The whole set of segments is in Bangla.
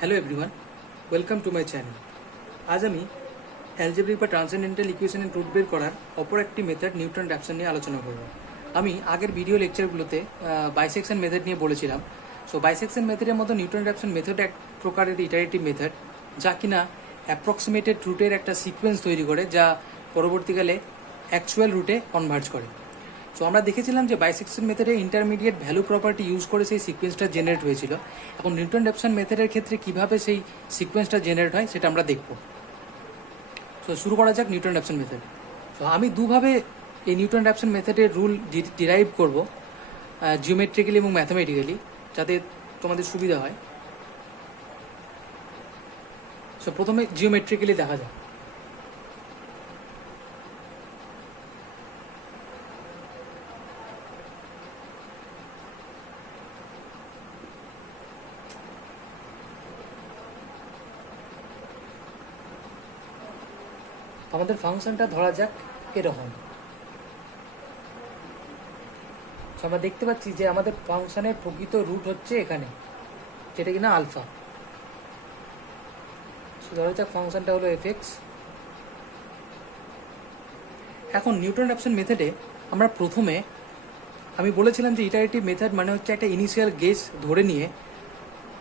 Hello everyone, welcome to my channel. আজ আমি অ্যালজেব্রিক বা ট্রান্সেন্ডেন্টাল ইকুয়েশনের রুট বের করার অপর একটি মেথড নিউটন র্যাপসন নিয়ে আলোচনা করব। আমি আগের ভিডিও লেকচারগুলোতে বাইসেকশন মেথড নিয়ে বলেছিলাম। সো বাইসেকশন মেথডের মতো নিউটন র্যাপসন মেথড এক প্রকারের ইটারেটিভ মেথড, যা কিনা অ্যাপ্রক্সিমেটেড রুটের একটা সিকোয়েন্স তৈরি করে, যা পরবর্তীকালে অ্যাকচুয়াল রুটে কনভার্জ করে। সো আমরা দেখেছিলাম যে বাইসেকশন মেথডে ইন্টারমিডিয়েট ভ্যালু প্রপার্টি ইউজ করে সেই সিকোয়েন্সটা জেনারেট হয়েছিল। এখন নিউটন র্যাপসন মেথডের ক্ষেত্রে কিভাবে সেই সিকোয়েন্সটা জেনারেট হয় সেটা আমরা দেখব। সো শুরু করা যাক নিউটন র্যাপসন মেথড। সো আমি দুভাবে এই নিউটন র্যাপসন মেথডের রুল ডিরাইভ করব, জিওমেট্রিক্যালি এবং ম্যাথামেটিক্যালি, যাতে তোমাদের সুবিধা হয়। সো প্রথমে জিওমেট্রিক্যালি দেখা যাক। আমাদের ফাংশনটা ধরা যাক এরকম। আমরা দেখতে পাচ্ছি যে আমাদের ফাংশনের প্রকৃত রুট হচ্ছে এখানে, যেটা কিনা আলফা। ধরা যাক ফাংশনটা হলো এফএক্স। এখন নিউটন র্যাপসন মেথডে আমরা প্রথমে, আমি বলেছিলাম যে ইটারেটিভ মেথড মানে হচ্ছে একটা ইনিশিয়াল গেস ধরে নিয়ে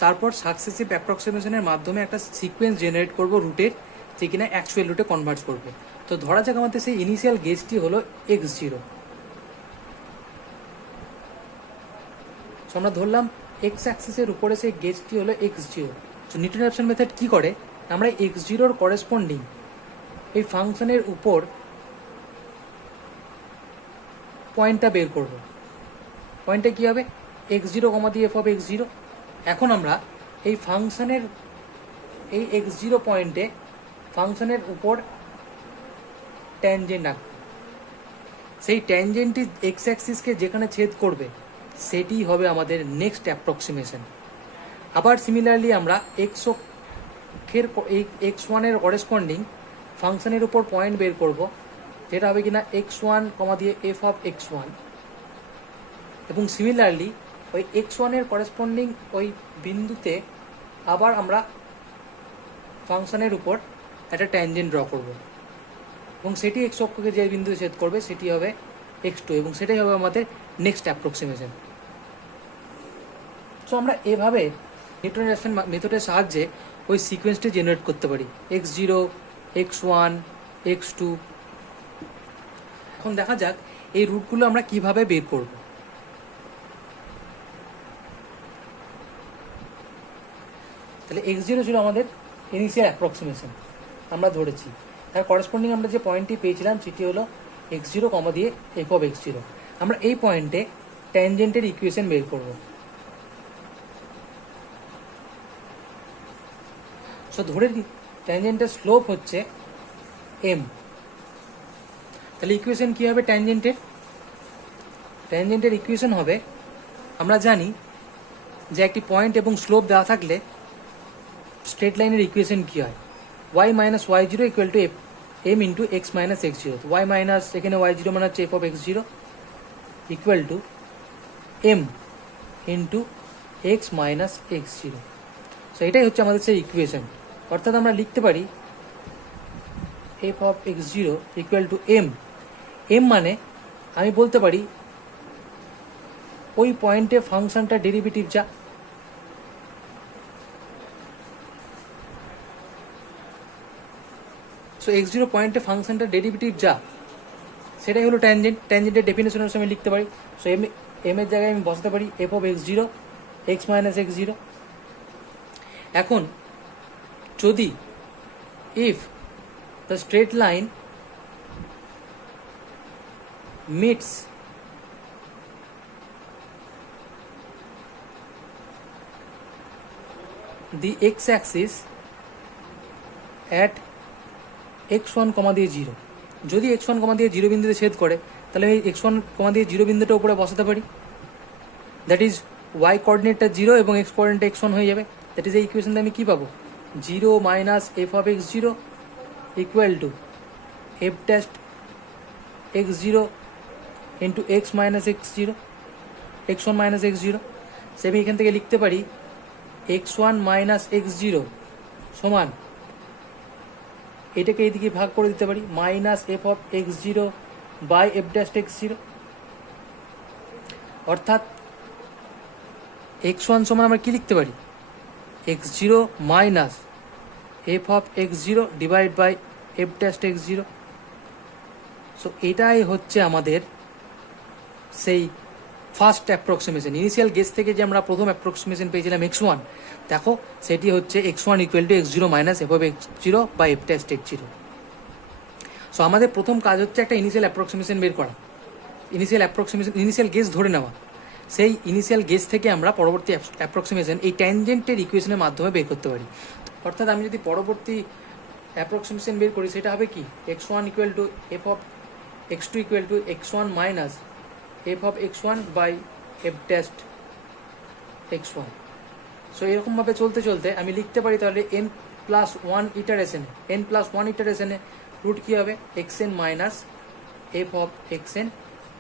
তারপর সাকসেসিভ অ্যাপ্রক্সিমেশনের মাধ্যমে একটা সিকোয়েন্স জেনারেট করব রুটের, যে কিনা অ্যাকচুয়াল রুটে কনভার্ট করবে। তো ধরা যাক আমাদের সেই ইনিশিয়াল গেসটি হলো x0। আমরা ধরলাম এক্স অ্যাক্সিসের উপরে সেই গেজটি হলো x0। তো নিউটন র্যাপসন মেথড কি করে, আমরা x0-র করেসপন্ডিং এই ফাংশনের উপর পয়েন্টটা বের করব। পয়েন্টটা কি হবে, x0, দিয়ে f অফ x0। এখন আমরা এই ফাংশনের এই x0 পয়েন্টে ফাংশনের উপর ট্যানজেন্ট আঁকব। সেই ট্যানজেন্টটি এক্স অ্যাক্সিসকে যেখানে ছেদ করবে সেটি হবে আমাদের নেক্সট অ্যাপ্রক্সিমেশন। আবার সিমিলারলি আমরা x1-এর করেসপন্ডিং ফাংশনের উপর পয়েন্ট বের করব, যেটা হবে কিনা x1, দিয়ে f অফ x1। এবং সিমিলারলি ওই x1-এর করেসপন্ডিং ওই বিন্দুতে আবার আমরা ফাংশনের উপর একটা ট্যানজেন্ট ড্র করব, এবং সেটি x অক্ষকে যে বিন্দুতে ছেদ করবে সেটি হবে x2, এবং সেটাই হবে আমাদের নেক্সট অ্যাপ্রক্সিমেশন। সো আমরা এভাবে নিউটন র্যাপসন মেথডের সাহায্যে ওই সিকোয়েন্সটি জেনারেট করতে পারি, x0, x1, x2। এখন দেখা যাক এই রুটগুলো আমরা কিভাবে বের করব। তাহলে x0 ছিল আমাদের ইনিশিয়াল অ্যাপ্রক্সিমেশন, আমরা ধরেছি। তার করেসপন্ডিং আমরা যে পয়েন্টটি পেয়েছিলাম সেটি হলো x0, দিয়ে f অফ x0। আমরা এই পয়েন্টে ট্যানজেন্টের ইকুয়েশন বের করব। সো ধরে নিই ট্যানজেন্টের স্লোপ হচ্ছে m। তাহলে ইকুয়েশন কি হবে ট্যানজেন্টের? ট্যানজেন্টের ইকুয়েশন হবে, আমরা জানি যে একটি পয়েন্ট এবং স্লোপ দেওয়া থাকলে স্ট্রেট লাইনের ইকুয়েশন কি হয়, y minus y0 equal to m into x minus x0। y minus এখানে y0 মানে হচ্ছে f of x0 equal to m into x minus x0। So এটাই হচ্ছে আমাদের সেই ইকুয়েশন। অর্থাৎ আমরা লিখতে পারি f of x0 equal to m। m মানে আমি বলতে পারি ওই পয়েন্টে ফাংশনটা ডেরিভেটিভ যা। সো x0 পয়েন্টে ফাংশনটা ডেরিভেটিভ যা, সেটাই হলো ট্যানজেন্ট। ট্যানজেন্টের ডেফিনেশনের সময় লিখতে পারি। সো m এর জায়গায় আমি বসাতে পারি f of x0 x minus x0। এখন যদি if the straight line meets the x-axis at x1, দিয়ে 0, যদি x1, দিয়ে 0 বিন্দুতে ছেদ করে, তাহলে আমি x1, দিয়ে 0 বিন্দুটা উপরে বসাতে পারি। দ্যাট ইজ y কোঅর্ডিনেটটা 0 এবং x কোঅর্ডিনেট x1 হয়ে যাবে। দ্যাট ইজ এই ইকুয়েশনটা আমি কী পাবো, 0 minus f of x0 equal to f dash x0 into x minus x0, x1 minus x0। সে আমি এখান থেকে লিখতে পারি x1 মাইনাস x0 সমান, এটাকে এইদিকে ভাগ করে দিতে পারি minus f of x0 by f dash x0, অর্থাৎ x1 সমান আমরা কি লিখতে পারি, x0 minus f of x0 divide by f dash x0। So এটাই হচ্ছে আমাদের সেই ফার্স্ট অ্যাপ্রক্সিমেশন। ইনিশিয়াল গেস থেকে যে আমরা প্রথম অ্যাপ্রক্সিমেশন পেয়েছিলাম x1, দেখো সেটি হচ্ছে x1 equal two x0 minus f of x0 বা এফ ড্যাশ x0। সো আমাদের প্রথম কাজ হচ্ছে একটা ইনিশিয়াল অ্যাপ্রক্সিমেশন বের করা, ইনিশিয়াল গেস ধরে নেওয়া। সেই ইনিশিয়াল গেস থেকে আমরা পরবর্তী অ্যাপ্রক্সিমেশন এই ট্যানজেন্টের ইকুয়েশনের মাধ্যমে বের করতে পারি। অর্থাৎ আমি যদি পরবর্তী অ্যাপ্রক্সিমেশন বের করি সেটা হবে কি, x1 equal to f of x2 equal to x1 minus f of x1 by f dash x1। So এরকমভাবে চলতে চলতে আমি লিখতে পারি তাহলে n+1 ইটারেশনে রুট কী হবে, xn minus f of xn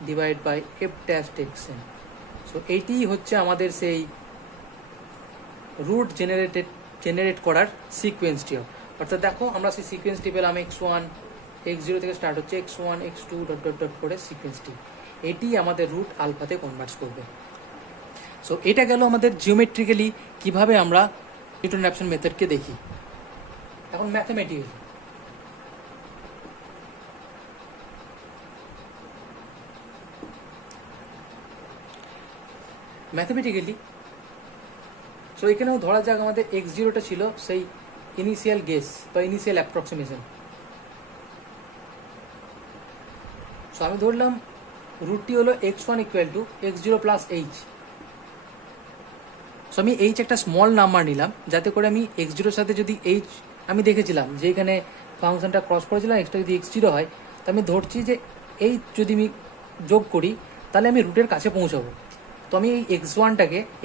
divide by f dash xn। So এইটিই হচ্ছে আমাদের সেই রুট জেনারেট করার সিকোয়েন্সটি। অর্থাৎ দেখো আমরা সেই সিকোয়েন্সটি পেলাম, x1 x0 থেকে স্টার্ট হচ্ছে, x1 x2 dot dot dot করে সিকোয়েন্সটি, এটি আমাদের রুট আলফাতে কনভার্ট করবে। সো এটা গেল আমাদের জিওমেট্রিক্যালি কিভাবে আমরা নিউটন র্যাপসন মেথডকে দেখি। এখন ম্যাথমেটিক্যালি সো এখানেও ধরা যাক আমাদের x0টা ছিল সেই ইনিশিয়াল গেস বা ইনিশিয়াল অ্যাপ্রক্সিমেশন। সো আমি ধরলাম রুটটি হলো x1 equal two x0 plus H. So আমি এইচ একটা স্মল নাম্বার নিলাম, যাতে করে আমি x0 সাথে যদি এইচ আমি দেখেছিলাম যে এখানে ফাংশনটা ক্রস করেছিলাম, এক্সটা যদি x0 হয়, তো আমি ধরছি যে এইচ যদি আমি যোগ করি তাহলে আমি রুটের কাছে পৌঁছাবো। তো আমি এই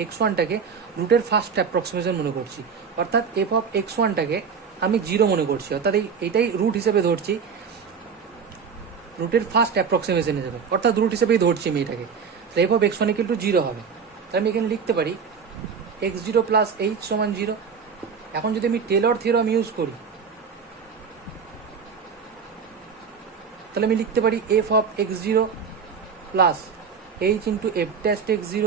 x1টাকে রুটের ফার্স্ট অ্যাপ্রক্সিমেশন মনে করছি, অর্থাৎ এফ অফ x1টাকে আমি 0 মনে করছি, অর্থাৎ এইটাই রুট হিসেবে ধরছি, রুটের ফার্স্ট অ্যাপ্রক্সিমেশন হিসেবে, অর্থাৎ রুট হিসেবেই ধরছি আমি এটাকে। F of x1 equal to 0 হবে, তাহলে আমি এখানে লিখতে পারি x0 প্লাস এইচ সমান 0। এখন যদি আমি টেলর থিওরাম ইউজ করি তাহলে আমি লিখতে পারি f of x0 plus h into f dash x0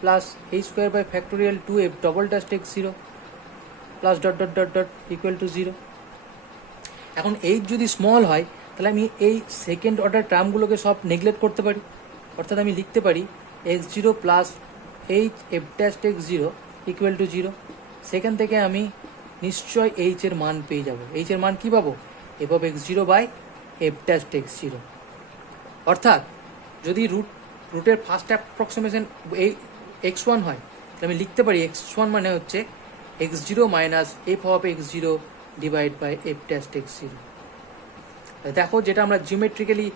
plus h square by factorial 2f double dash x0 plus dot dot dot dot equal to 0। এখন এইচ যদি স্মল হয় তাহলে আমি এই সেকেন্ড অর্ডার টার্মগুলোকে সব নেগলেক্ট করতে পারি, অর্থাৎ আমি লিখতে পারি x0 plus H F dash x0 equal to 0। সেখান থেকে আমি নিশ্চয় এইচ এর মান পেয়ে যাব। এইচ এর মান কী পাবো, f of x0 by f dash x0। অর্থাৎ যদি রুটের ফার্স্ট অ্যাপ্রক্সিমেশন এই x1 হয় তাহলে আমি লিখতে পারি x1 মানে হচ্ছে x0 minus f of x0 divide by f dash x0। দেখো যেটা আমরা জিওমেট্রিক্যালি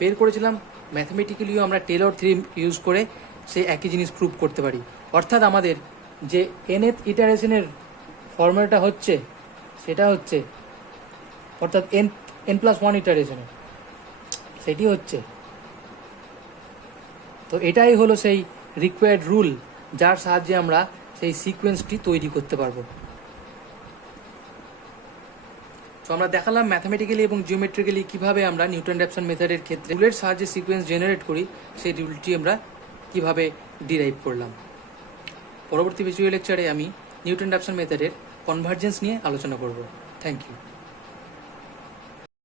বের করেছিলাম, ম্যাথমেটিক্যালিও আমরা টেলর থিওরাম ইউজ করে সেই একই জিনিস প্রুভ করতে পারি। অর্থাৎ আমাদের যে nth ইটারেশনের ফর্মুলাটা হচ্ছে সেটা হচ্ছে, অর্থাৎ n+1 ইটারেশনের সেটি হচ্ছে, তো এটাই হলো সেই রিকোয়ার্ড রুল যার সাহায্যে আমরা সেই সিকোয়েন্সটি তৈরি করতে পারবো। তো আমরা দেখালাম ম্যাথমেটিক্যালি এবং জিওমেট্রিক্যালি কিভাবে আমরা নিউটন র্যাপসন মেথডের ক্ষেত্রে রুলের সাহায্যে সিকোয়েন্স জেনারেট করি, সেই রুলটি আমরা কিভাবে ডিরাইভ করলাম। পরবর্তী ভিডিও লেকচারে আমি নিউটন র্যাপসন মেথডের কনভার্জেন্স নিয়ে আলোচনা করব। Thank you.